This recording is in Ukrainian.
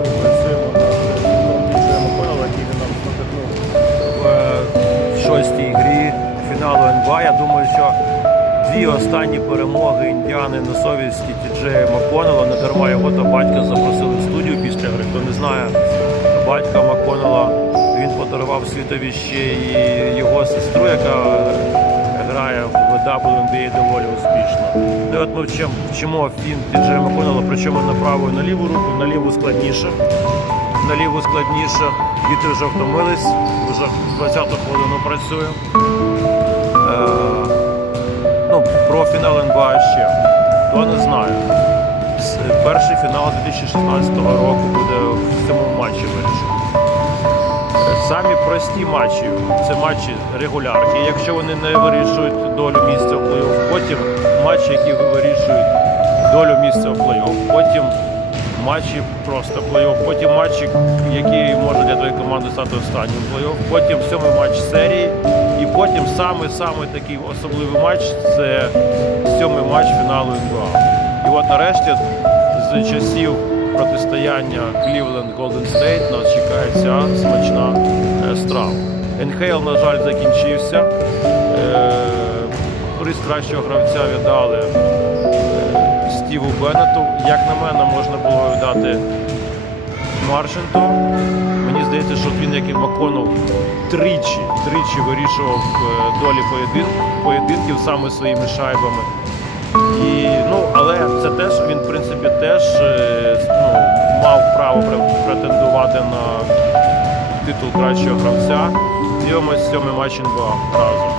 стані працюємо над фільмом Діджея Маконела, який він нам протягнув в е, шостій грі фіналу НБА. Я думаю, що дві останні перемоги індіани на совісті Діджея Маконела. Не дарма його та батька запросили в студію після гри. Хто не знає, батька Маконела він подарував світові ще і його сестру, яка грає в WNBA доволі успішно. Ну і от ми вчимо, вчимо фінт Діджея Маконела, причому на праву і на ліву руку, на ліву складніше. На ліву складніше. Діти вже втомились, вже 20-ту хвилину працює. Е, ну, про фінал НБА ще. Хто не знає. С- Перший фінал 2016 року буде в цьому матчі вирішений. Самі прості матчі це матчі регулярки, якщо вони не вирішують долю місця в плей-офф. Потім матчі, які вирішують долю місця в плей-офф. Потім матчі просто плей-офф. Потім матчі, які можуть для твоєї команди стати останнім плей-офф. Потім сьомий матч серії. І потім самий-самий такий особливий матч це сьомий матч фіналу НБА. І от нарешті з часів протистояння Cleveland Golden State нас чекає ця смачна. НХЛ, на жаль, закінчився. Е, Приз кращого гравця віддали е, Стіву Беннету. Як на мене, можна було віддати Маршенту. Мені здається, що він, як і Маконов, тричі, тричі вирішував е, долі поєдин, поєдинків саме своїми шайбами. І, ну, але це теж він, в принципі, теж е, ну, мав право претендувати на титул кращого гравця. Дивимось сьомий матч НБА разом.